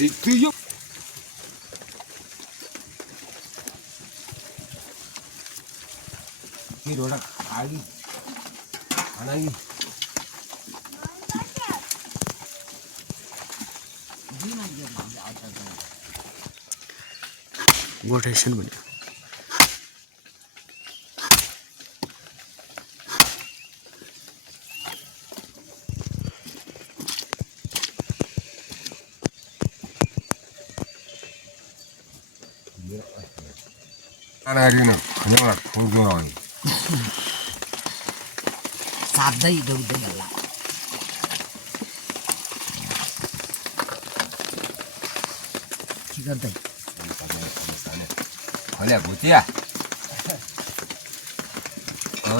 त्यो रोडा आगी अनागी गोटेसन भन्यो अनागी न खनेवा फुर्दो रही साध्दै दौड्दै होला के गर्दै खल्या भुतिया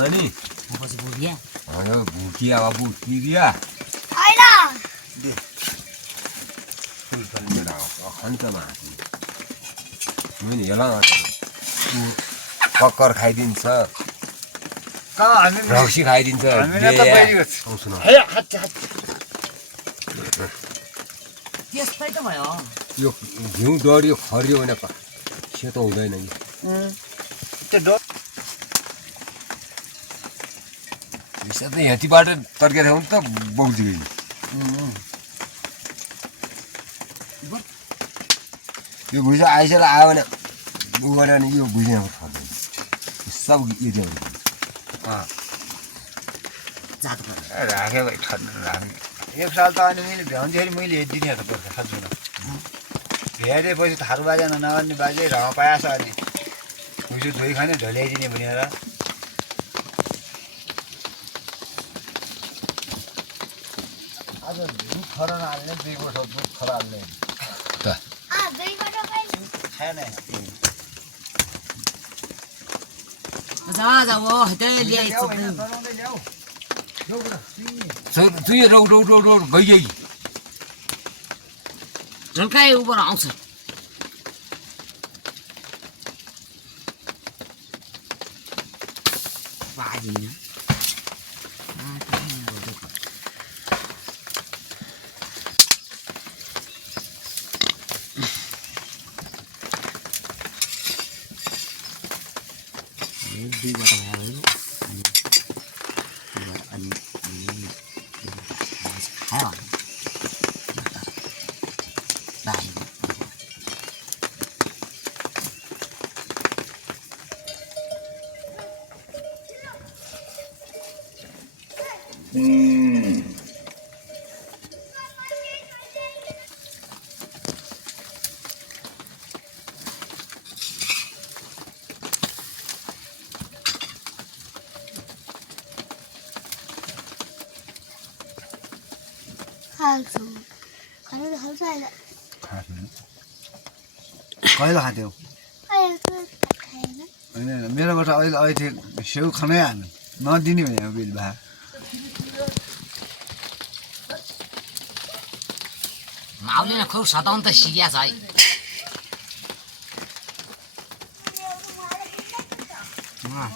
अनि पछि बुढिया अरे भुतिया बाबू किरिया होइन दे फुल फल्ने राव अखन्तमा मैले हेला पक्कर खाइदिन्छ रक्सी खाइदिन्छ त्यस्तै त भयो यो घिउ डढ्यो खरियो भने सेतो हुँदैन नि त यतिबाट तर्केर आउनु त बौजी यो भुइँचा आइसकेर आयो भने उ गरेर भने यो भुइँमा खर्दैन सब एरिया हुन्छ राखेँ भाइ ठन्डा राख्ने एक साल त अनि मैले भ्याउँदाखेरि मैले हेरिदिने त पर्छ खान्छु न भ्याएपछि थारू बाजेन नगर्ने बाजे रह पाएछ अनि भुइँसु धोइ खाने ढल्याइदिने भनेर आज दुध खरा हाल्ने 2 गोठो दुध खरा हाल्ने खाएन जा जा वो हटे ल्याइछु तु यो रौ गइगई झल्काए उबर आउँछ बाजिन दुई बाटो भयो अनि खायो हाल्छु खानु त खान्छ अहिले कहिले खाथ्यौ अहिले त खाएन होइन मेरोबाट अहिले अहिले स्याउ खानै हाल्नु नदिने भने बिल भए माउले न खुब सताउन त सिकिया छ है